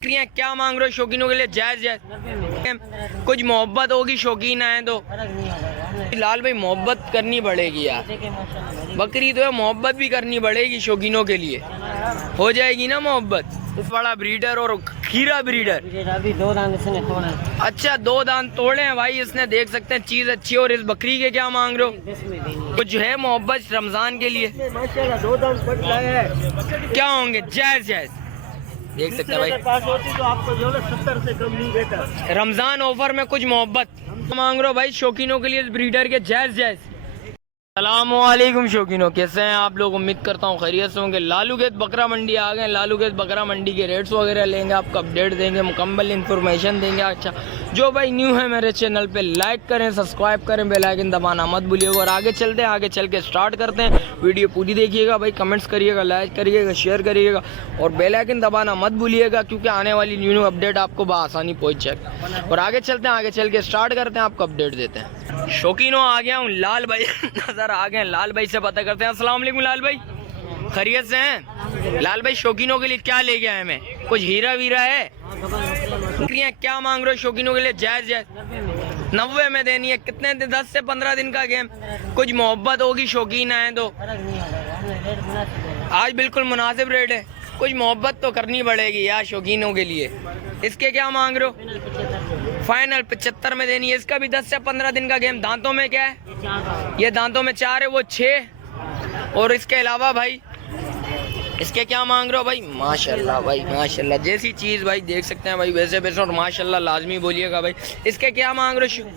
बकरियां क्या मांग रहे हो शौकीनों के लिए? जायज जायज कुछ मोहब्बत होगी, शौकीन आए तो लाल भाई मोहब्बत करनी पड़ेगी यार। बकरी तो है, मोहब्बत भी करनी पड़ेगी शौकीनों के लिए, हो जाएगी ना मोहब्बत। बड़ा ब्रीडर और खीरा ब्रीडर अभी 2 दांत इसने तोड़े। अच्छा 2 दांत तोड़े हैं भाई इसने, देख सकते हैं चीज अच्छी। और इस बकरी के क्या मांग रहे हो? कुछ है मोहब्बत रमजान के लिए? माशाल्लाह 2 दांत पट लाए हैं। क्या होंगे? जायज जायज देख सकते हैं भाई। पास होती तो आपको जो 70 से कम नहीं देता। रमजान ऑफर में कुछ मोहब्बत मांग रहे हो भाई शौकीनों के लिए, इस ब्रीडर के जायज जायज। अस्सलामुअलैकुम शौकीनों, कैसे हैं आप लोग? उम्मीद करता हूँ खैरियत से होंगे। लालू गेट बकरा मंडी आ गए। लालू गेट बकरा मंडी के रेट्स वगैरह लेंगे, आपको अपडेट देंगे, मुकम्मल इन्फॉर्मेशन देंगे। अच्छा जो भाई न्यू है मेरे चैनल पे लाइक करें, सब्सक्राइब करें, बेल आइकन दबाना मत भूलिएगा। और आगे चलते हैं, आगे चल के स्टार्ट करते हैं। वीडियो पूरी देखिएगा भाई, कमेंट्स करिएगा, लाइक करिएगा, शेयर करिएगा और बेल आइकन दबाना मत भूलिएगा, क्योंकि आने वाली न्यू अपडेट आपको बआसानी पहुँच जाएगी। और आगे चलते हैं, आगे चल के स्टार्ट करते हैं, आपको अपडेट देते हैं। शौकीनों आ गया हूँ, लाल भाई नजर आ गए। लाल भाई से पता करते हैं। अस्सलाम वालेकुम लाल भाई, खैरियत से हैं? लाल भाई शौकीनों के लिए क्या ले गया है? मैं कुछ हीरा वीरा है? बकरियां क्या मांग रहे हो शौकीनों के लिए? जायज जायज 90 में देनी है। कितने दिन? 10 से 15 दिन का गेम। कुछ मोहब्बत होगी, शौकीन आए तो आज बिल्कुल मुनासिब रेट है। कुछ मोहब्बत तो करनी पड़ेगी यार शौकीनों के लिए। इसके क्या मांग रहे हो? फाइनल 75 में देनी है। इसका भी 10 से 15 दिन का गेम। दांतों में क्या है? ये दांतों में 4 है, वो 6। और इसके अलावा भाई इसके क्या मांग रहे हो भाई? माशाल्लाह भाई माशाल्लाह, जैसी चीज़ भाई देख सकते हैं भाई, वैसे वैसे। और माशाल्लाह लाजमी बोलिएगा भाई। इसके क्या मांग रहे हो?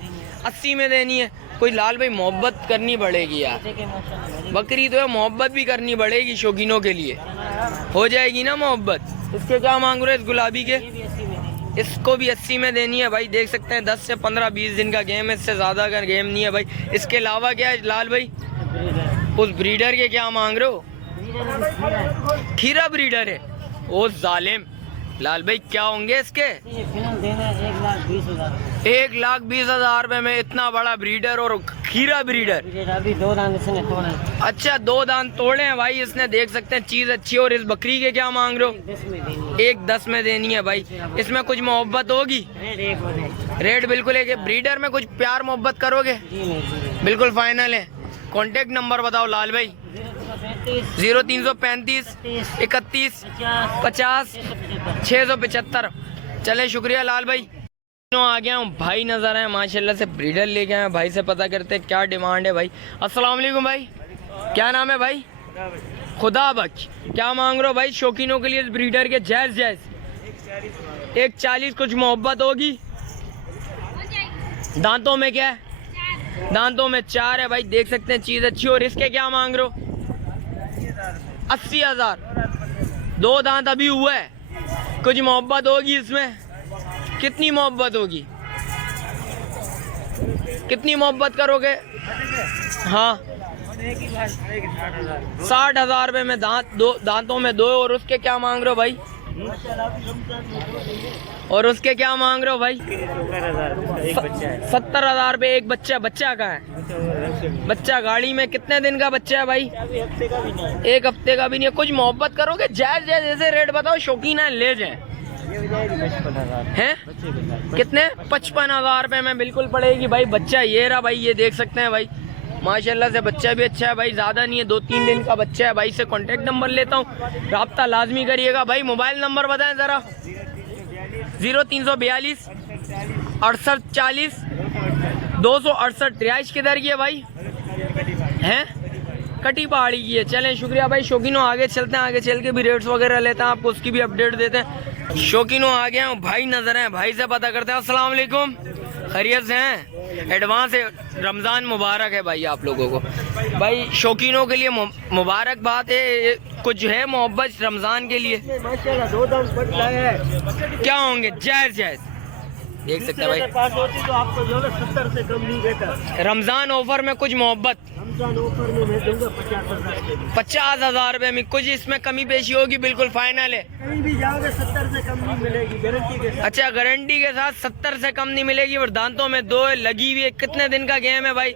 80 में देनी है। कोई लाल भाई मोहब्बत करनी पड़ेगी यार। बकरी तो है, मोहब्बत भी करनी पड़ेगी शौकीनों के लिए, हो जाएगी ना मोहब्बत। इसके क्या मांग रहे हो? इस गुलाबी के इसको भी 80 में देनी है भाई। देख सकते हैं 10 से 15-20 दिन का गेम है, इससे ज़्यादा का गेम नहीं है भाई। इसके अलावा क्या है लाल भाई? उस ब्रीडर के क्या मांग रहे हो? खीरा ब्रीडर है। ओ जालिम लाल भाई, क्या होंगे इसके? 1,20,000 रुपए में इतना बड़ा ब्रीडर और खीरा ब्रीडर। अभी 2 दांत इसने तोड़े। अच्छा 2 दांत तोड़े हैं भाई इसने, देख सकते हैं चीज अच्छी। और इस बकरी के क्या मांग रहे हो? 1,10 में देनी है भाई। इसमें कुछ मोहब्बत होगी? रेट बिल्कुल एक। ब्रीडर में कुछ प्यार मोहब्बत करोगे? बिल्कुल फाइनल है। कॉन्टेक्ट नंबर बताओ लाल भाई। 0335 31 50 675। चले शुक्रिया लाल भाई। आ गया हूँ भाई, नजर आए माशाल्लाह से ब्रीडर लेके आए। भाई से पता करते हैं क्या डिमांड है भाई। अस्सलाम वालेकुम भाई, क्या नाम है भाई? खुदा बख्श। क्या मांग रहे हो भाई शौकीनों के लिए इस ब्रीडर के? जायज जायज 1,40। कुछ मोहब्बत होगी? दांतों में क्या है? दांतों में 4 है भाई, देख सकते हैं चीज अच्छी। और इसके क्या मांग रहे हो? 80,000। 2 दांत अभी हुआ है। कुछ मोहब्बत होगी इसमें? कितनी मोहब्बत होगी? कितनी मोहब्बत करोगे? हाँ 60,000 रुपए में दांतों में 2। और उसके क्या मांग रहे हो भाई? और उसके क्या मांग रहे हो भाई? 70,000 रुपए एक बच्चा। बच्चा कहाँ है? बच्चा गाड़ी में। कितने दिन का बच्चा है भाई? 1 हफ्ते का भी नहीं है। कुछ मोहब्बत करोगे? जायज जायज ऐसे रेट बताओ, शौकीन है ले जाए। हैं कितने? 55,000 रुपए में बिल्कुल पड़ेगी भाई। बच्चा ये रहा भाई, ये देख सकते हैं भाई माशाल्लाह से। बच्चा भी अच्छा है भाई, ज़्यादा नहीं है, 2-3 दिन का बच्चा है भाई। से कांटेक्ट नंबर लेता हूँ, राब्ता लाजमी करिएगा भाई। मोबाइल नंबर बताएं ज़रा। 0342 68 40 268। रिहाइश किधर की है भाई? हैं कटी पहाड़ी की है। चलें शुक्रिया भाई शौकीनों, आगे चलते हैं, आगे चल के भी रेट्स वगैरह लेते हैं, आपको उसकी भी अपडेट देते हैं। शौकीनों आ गया हूँ भाई, नजर है भाई से पता करते हैं। अस्सलाम वालेकुम, खैरियत से हैं? एडवांस रमज़ान मुबारक है भाई आप लोगों को। भाई शौकीनों के लिए मुबारकबाद है। कुछ है मोहब्बत रमज़ान के लिए? माशाल्लाह 2 दांत पट लाए हैं। क्या होंगे? जायज जायज देख सकते हैं भाई। पास होती तो आपको जो 70 से कम नहीं देता। रमज़ान ऑफर में कुछ मोहब्बत? रमजान ऑफर में मैं दूंगा 50,000 रुपए में। कुछ इसमें कमी पेशी होगी? बिल्कुल फाइनल है। कहीं भी जाओगे 70 से कम नहीं मिलेगी, गारंटी के साथ। अच्छा गारंटी के साथ 70 से कम नहीं मिलेगी। और दांतों में 2 लगी हुई है। कितने दिन का गेम है भाई?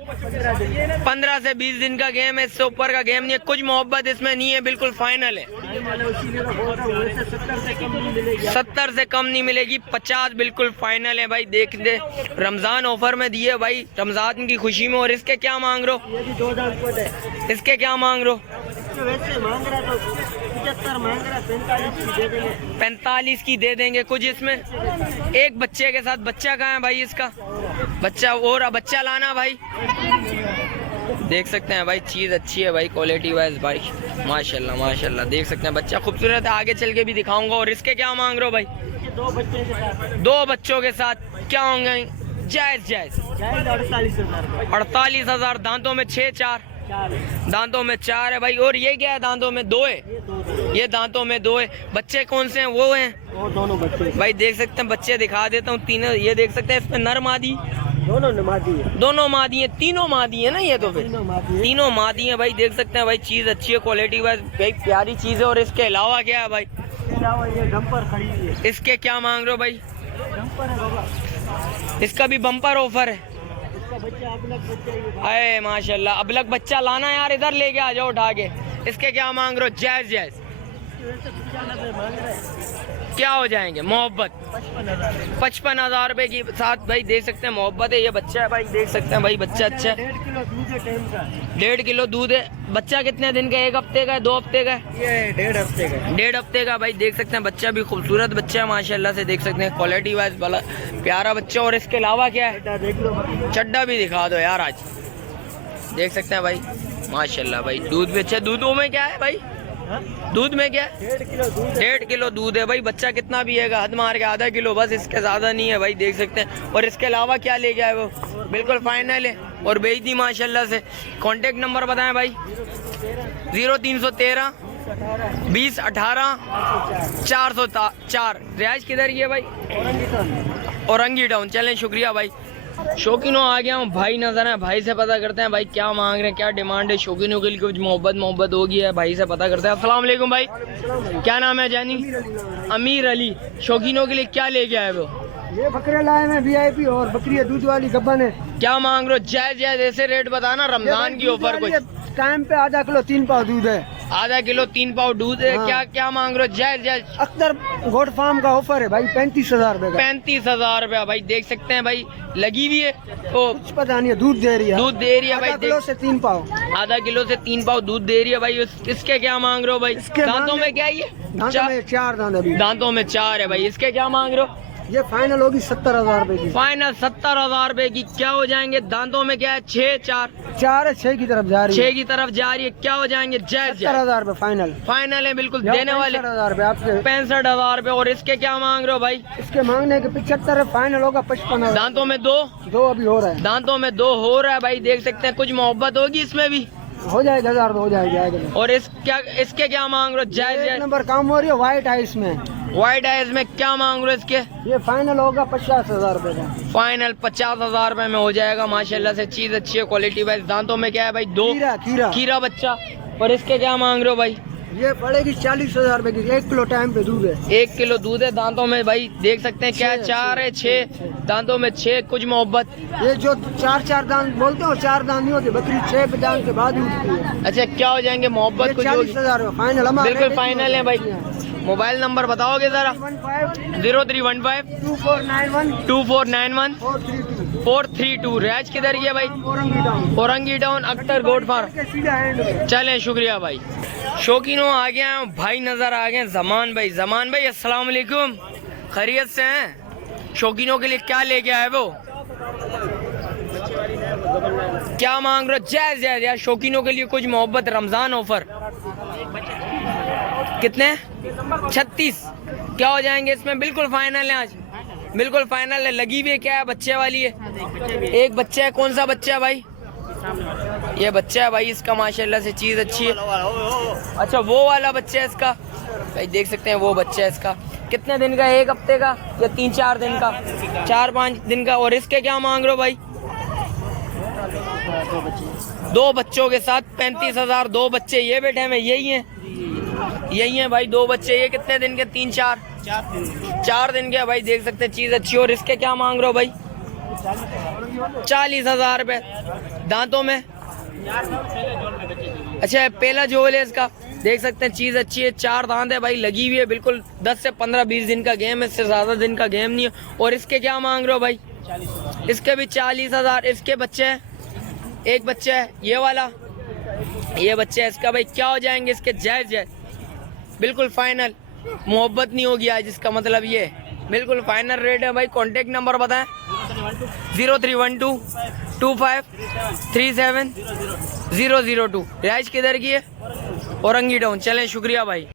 15 से 20 दिन का गेम है, इससे ऊपर का गेम नहीं है। कुछ मोहब्बत इसमें नहीं है, बिल्कुल फाइनल है। ये वाला उसी का बोल रहा हूँ, वैसे 70 से कम नहीं मिलेगी। 70 से कम नहीं मिलेगी, 50 बिल्कुल फाइनल है भाई। देख दे, रमजान ऑफर में दिए भाई, रमजान की खुशी में। और इसके क्या मांग रहे हो? ये भी 2 दांत कोट है। इसके क्या मांग रहे हो? तो वैसे मांग रहा तो 75 मांग रहा, 45 की दे देंगे। 45 की दे देंगे। कुछ इसमें एक बच्चे के साथ, बच्चा कहाँ है भाई इसका? बच्चा और बच्चा लाना भाई। देख सकते हैं भाई, चीज़ अच्छी है भाई, क्वालिटी वाइज भाई, माशाल्लाह माशाल्लाह। देख सकते हैं बच्चा खूबसूरत है, आगे चल के भी दिखाऊंगा। और इसके क्या मांग रहे हो भाई? ये 2 बच्चे के साथ, 2 बच्चों के साथ क्या होंगे? जायज जायज 48,000 48,000। दांतों में 6 4 दांतों में 4 है भाई। और ये क्या है? दांतों में 2 है। ये दांतों में 2 है। बच्चे कौन से हैं? वो हैं और दोनों बच्चे भाई। देख सकते हैं बच्चे, दिखा देता हूँ तीनों। ये देख सकते हैं, इसमें नर मादी दोनों नमाजी है। दोनों मादी है, तीनों मादी है ना ये तो? फिर तीनों मादी है। तीनों मादी है भाई। देख सकते हैं भाई, चीज़ अच्छी है, क्वालिटी वाइज भाई प्यारी चीज़ है। और इसके अलावा क्या है भाई? इसके अलावा ये डंपर खड़ी हुई है। इसके क्या मांग रहे हो भाई? डंपर है बाबा, इसका भी बम्पर ऑफर है। इसका बच्चा अपना बच्चा ही है। अरे माशाल्लाह, अब लग बच्चा लाना यार, इधर लेके आ जाओ उठा के। इसके क्या मांग रहे हो? जायज जायज वैसे 95 मांग रहा है। क्या हो जाएंगे? मोहब्बत 55,000 रुपए की साथ भाई। देख सकते हैं मोहब्बत है। ये बच्चा है भाई, देख सकते हैं भाई, बच्चा अच्छा है। 1.5 किलो दूध है टाइम का। 1.5 किलो दूध है। बच्चा कितने दिन का? 1 हफ्ते का है, 2 हफ्ते का है? ये 1.5 हफ्ते का। 1.5 हफ्ते का भाई। देख सकते हैं बच्चा भी खूबसूरत बच्चा है माशाल्लाह से। देख सकते हैं क्वालिटी वाइज वाला प्यारा बच्चा। और इसके अलावा क्या है? बेटा देख लो, चड्डा भी दिखा दो यार आज। देख सकते हैं भाई माशाल्लाह भाई, दूध भी अच्छा। दूधों में क्या है भाई? दूध में क्या है? 1.5 किलो दूध है। 1.5 किलो दूध है भाई। बच्चा कितना भी है? हद मार के आधा किलो बस, इसके ज्यादा नहीं है भाई। देख सकते हैं। और इसके अलावा क्या ले गया है वो? बिल्कुल फाइनल है और बेच दी माशाल्लाह से। कांटेक्ट नंबर बताएं भाई। 0313 20 18 404। रियाज किधर की है भाई? औरंगी टाउन। चलें, शुक्रिया भाई। शौकीनों आ गया हूँ, भाई नजर है, भाई से पता करते हैं भाई क्या मांग रहे हैं, क्या डिमांड है। शौकीनों के लिए कुछ मोहब्बत होगी है, भाई से पता करते हैं। अस्सलाम वालेकुम भाई, क्या नाम है जानी? अमीर अली। शौकीनों के लिए क्या लेके आए वो? ये बकरे लाए हैं VIP और बकरी है दूध वाली गब्बन है। क्या मांग रहे हो? जायज जायज ऐसे रेट बताना, रमजान की ऑफर कुछ। टाइम पे आधा किलो 3 पाव दूध है। आधा किलो 3 पाव दूध है। हाँ। क्या क्या मांग रहे हो? जायज जायज। अख्तर गोट फार्म का ऑफर है भाई, 35,000 रुपए का। 35,000 रुपया भाई। देख सकते हैं भाई, लगी हुई है तो कुछ पता नहीं है, दूध दे रही है। दूध दे रही है भाई। आधा किलो से 3 पाव। आधा किलो से 3 पाव दूध दे रही है भाई। इसके क्या मांग रहे हो भाई? इसके दांतों मांग- में क्या है ये? दांतों में 4 दांत अभी। दांतों में 4 है भाई। इसके क्या मांग रहे हो? ये फाइनल होगी 70,000 रुपए की। फाइनल 70,000 रुपए की। क्या हो जाएंगे? दांतों में क्या है? 6 4 4 है, 6 की तरफ जा रही है। 6 की तरफ जा रही है। क्या हो जाएंगे? जायज जायज 70,000 रुपए फाइनल। फाइनल है बिल्कुल देने वाले। 65,000 रुपए आपके। 65,000 रुपए। और इसके क्या मांग रहे हो भाई? इसके मांगने के 75 है, फाइनल होगा 55,000। दांतों में 2 अभी हो रहा है। दांतों में 2 हो रहा है भाई। देख सकते हैं, कुछ मोहब्बत होगी इसमें भी। हो जाएगा 1000 हो जाएगा। और इसके क्या मांग रहे हो? जायज एक जायज। नंबर काम हो रही है, व्हाइट है इसमें। व्हाइट आइज में क्या मांग रहे हो इसके? ये फाइनल होगा 50,000 रुपए का। फाइनल 50,000 रुपए में हो जाएगा माशाल्लाह से। चीज अच्छी है, क्वालिटी वाइज। दांतों में क्या है भाई? 2 खीरा खीरा बच्चा। और इसके क्या मांग रहे हो भाई? ये पड़ेगी 40,000 रुपए की। 1 किलो टाइम पे दूध है। 1 किलो दूध है। दांतों में भाई देख सकते हैं क्या है? 4 है, 6 दांतों में 6। कुछ मोहब्बत। ये जो 4 दांत बोलते हो, 4 दांत नहीं होते, बकरी 6 दांत के बाद उठती है। अच्छा, क्या हो जाएंगे? मोहब्बत कुछ होगी? 40,000 रुपए फाइनल। हमारा बिल्कुल फाइनल है भाई। मोबाइल नंबर बताओगे जरा? 0315 2491 2491 432। 432। रैज किधर ही है भाई? Orangi town, Akhtar goat farm. सीधा हैंड में। चलें, शुक्रिया भाई। शौकीनों आ गया हैं, भाई नजर आ गए। जमान भाई, जमान भाई अस्सलाम वालेकुम, खैरियत से हैं? शौकीनों के लिए क्या लेके आए वो? क्या मांग रहे हो? जायज जायज यार, शौकीनों के लिए कुछ मोहब्बत। रमजान ऑफर कितने? 36। क्या हो जाएंगे इसमें? बिल्कुल फाइनल है आज, बिल्कुल फाइनल है। लगी हुई है क्या है? बच्चे वाली है। एक बच्चा है। कौन सा बच्चा है भाई? ये बच्चा है भाई इसका, माशाल्लाह से चीज अच्छी है। अच्छा, वो वाला बच्चा है इसका भाई। देख सकते हैं वो बच्चा है इसका। कितने दिन का है? 1 हफ्ते का या 3-4 दिन का? 4-5 दिन का। और इसके क्या मांग रहे हो भाई? 2 बच्चों के साथ 35,000। 2 बच्चे ये बैठे हैं, यही हैं भाई 2 बच्चे। ये कितने दिन के? 3-4 दिन के भाई। देख सकते हैं चीज अच्छी। और इसके क्या मांग रहे हो भाई? 40,000 रुपए। दांतों में अच्छा, पहला झोल है इसका। देख सकते हैं चीज अच्छी है, 4 दांत है भाई, लगी हुई है बिल्कुल। 10 से 15-20 दिन का गेम है, इससे ज्यादा दिन का गेम नहीं है। और इसके क्या मांग रहे हो भाई? इसके भी 40,000। इसके बच्चे हैं, एक बच्चा है ये वाला, ये बच्चा है इसका भाई, क्या हो जाएंगे इसके? जायज जायज, बिल्कुल फाइनल, मोहब्बत नहीं होगी आज, इसका मतलब ये बिल्कुल फाइनल रेट है भाई। कॉन्टेक्ट नंबर बताएं। 031225370002। रिहाइश किधर की है? औरंगी टाउन। चलें, शुक्रिया भाई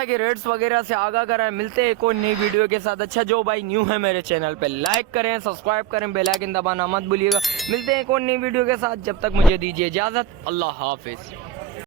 के रेट्स वगैरह से आगाह कराएं। मिलते हैं एक और नई वीडियो के साथ। अच्छा, जो भाई न्यू है मेरे चैनल पे, लाइक करें, सब्सक्राइब करें, बेल आइकन दबाना मत भूलिएगा। मिलते हैं एक और नई वीडियो के साथ, जब तक मुझे दीजिए इजाजत। अल्लाह हाफिज।